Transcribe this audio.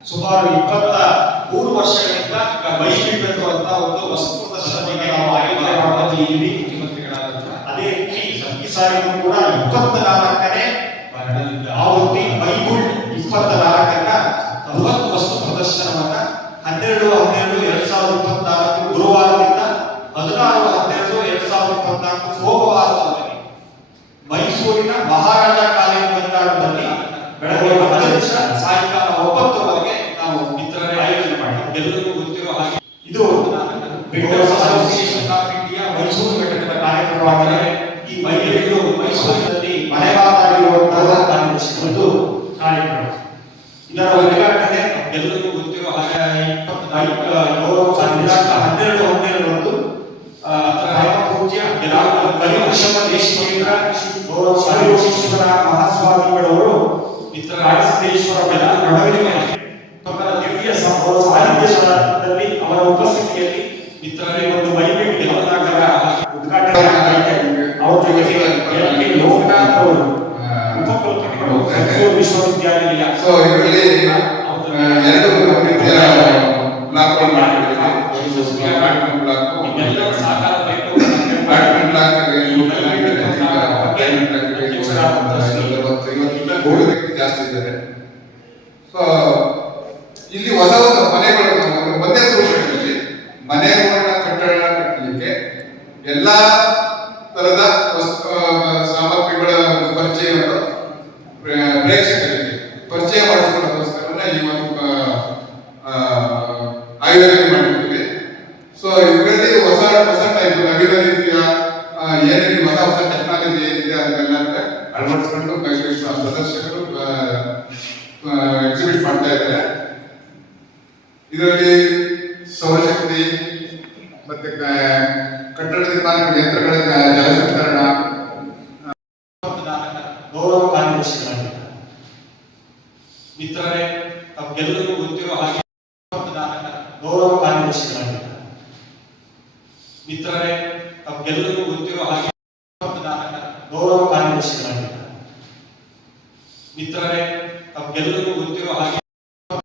ಸುಮಾರು ಇಪ್ಪತ್ತ ಮೂರು ವರ್ಷಗಳಿಂದ ಮೈ ಅಂತ ಒಂದು ವಸ್ತು ಪ್ರದರ್ಶನಕ್ಕೆ ನಾವು ಆಯೋಜನೆ ಮುಖ್ಯಮಂತ್ರಿಗಳಾದಂತಹ ಅದೇ ರೀತಿ ಈ ಸಾರಿಗೂ ಕೂಡ ಇಪ್ಪತ್ತ ನಾಲ್ಕನೇ ಆವೃತ್ತಿ ಬೈಬುಲ್ ಇಪ್ಪತ್ತ ನಾಲ್ಕರ ಬೃಹತ್ ವಸ್ತು ಪ್ರದರ್ಶನವನ್ನ ಹನ್ನೆರಡು ಹನ್ನೆರಡು ಎರಡ್ ಸಾವಿರದ ಇಪ್ಪತ್ನಾಲ್ಕು ಗುರುವಾರದಿಂದ ಹದಿನಾರು ಹನ್ನೆರಡು ಎರಡ್ ಸಾವಿರದ ಇಪ್ಪತ್ನಾಲ್ಕು ಸೋಮವಾರದವರೆಗೆ ಮೈಸೂರಿನ ಮಹಾರಾಜ ಕಾಲೇಜು ಮೈದಾನದಲ್ಲಿ ಬೆಳಗ್ಗೆ ಹತ್ತು ನಿಮಿಷ ಸಾಯಂಕಾಲ ಒಂಬತ್ತುವರೆಗೆ ನಾವು ಮಿತ್ರರೇ ಆಯೋಜನೆ ಮಾಡಿದ್ದೇವೆ ಎಲ್ಲರಿಗೂ ಗೊತ್ತಿರೋ ಹಾಗೆ ಇದು builders association of India Mysuru ಘಟಕದ ಕಾರ್ಯಕ್ರಮವಾಗಿದೆ ಈ ಮಹಿಳೆಯರು ಮೈಸೂರಿನಲ್ಲಿ ಮನೆ ಮಾತಾಡಿರುವಂತಹ ಒಂದು ಕಾರ್ಯಕ್ರಮ. ಇದರ ಉದ್ಘಾಟನೆ ಎಲ್ಲರಿಗೂ ಗೊತ್ತಿರೋ ಹಾಗೆ ಇಪ್ಪತ್ತೈದು ಹನ್ನೆರಡು, ಹನ್ನೆರಡರಂದು ಪೂಜ್ಯ ಕರಿವೃಷಭ ದೇಶಿಕೇಂದ್ರ ಗೌರವ ಸರ್ವೇಶ್ವರ ಮಹಾಸ್ವಾಮಿಗಳವರು ಇತರ ರಾಜಸಿದ್ದೇಶ್ವರ ಬೆಲ್ಲ ನಡುವಿನ ದಿವ್ಯ ಸಾಹಿತ್ಯ ಅವರ ಉಪಸ್ಥಿತಿಯಲ್ಲಿ ಮಿತ್ರರೇ ಒಂದು ವೈದ್ಯ ದೇವನಾಗರ ಉದ್ಘಾಟನೆ. ಅವ್ರ ಜೊತೆಗೆ ಲೋಕನಾಥ್ ಅವರು ಉಪಕುಲಪತಿಗಳು ಮೈಸೂರು ವಿಶ್ವವಿದ್ಯಾನಿಲಯ. ಸೊ ಇದರಲ್ಲಿ ಎರಡು ರೀತಿಯ ಬ್ಲಾಕ್ಗಳು ಮಾಡಿದ್ದೀವಿ ಬ್ಲಾಕ್ ನಿಮ್ಮೆಲ್ಲರ ಸಹಕಾರ ಬೇಕು ಬ್ಲಾಕ್ ಮೂರು ವ್ಯಕ್ತಿ ಜಾಸ್ತಿ ಇದ್ದಾರೆ ಸೊ ಇಲ್ಲಿ ಹೊಸ ಹೊಸ ಮನೆಗಳು ಒಂದು ಒಂದೇ ಸೂಚನೆಯಲ್ಲಿ ಮನೆಗಳನ್ನ ಕಟ್ಟಡ ಕಟ್ಟಲಿಕ್ಕೆ ಎಲ್ಲಾ ತರದ ಸಾಮಗ್ರಿಗಳ ಪರಿಚಯ ಪ್ರೇಕ್ಷಕರಿಗೆ ಪರಿಚಯ ಮಾಡಿಸ್ಕೊಳ್ಳೋದಕ್ಕೋಸ್ಕರನೇ ಈ ಒಂದು ಆಯೋಜನೆ ಮಾಡಿರ್ತೀವಿ. ಸೊ ಇದರಲ್ಲಿ ಹೊಸ ಹೊಸ ಟೈಪ್ ನವೀನ ರೀತಿಯ ಏನೇನು ಹೊಸ ಹೊಸ ಟೆಕ್ನಾಲಜಿ ಏನಿದೆ ಅದನ್ನೆಲ್ಲ ಅಳವಡಿಸ್ಕೊಂಡು ಪ್ರದರ್ಶಕರು ಎಕ್ಸಿಬಿಟ್ ಮಾಡ್ತಾ ಇದ್ದಾರೆ. ಇದರಲ್ಲಿ ಸೌರಶಕ್ತಿ ಮತ್ತೆ ಕಟ್ಟಡ ನಿರ್ಮಾಣ ಯಂತ್ರಗಳ ಜಲಸಂಕರಣ ಗೌರವ ಕಾರ್ಯದರ್ಶಿಗಳಾಗಿದ್ದಾರೆ. ಮಿತ್ರರೇ, ತಮ್ಗೆಲ್ಲರಿಗೂ ಗೊತ್ತಿರೋ ಹಾಗೆ ಗೌರವ ಕಾರ್ಯದರ್ಶಿಗಳಾಗಿದ್ದಾರೆ. ಮಿತ್ರರೇ, ತಮ್ಗೆಲ್ಲರಿಗೂ ಗೊತ್ತಿರೋ ಹಾಗೆ ಗೌರವ ಕಾರ್ಯದರ್ಶಿಗಳಾಗಿದ್ದಾರೆ. ಮಿತ್ರರೇ, ತಮ್ಗೆಲ್ಲರಿಗೂ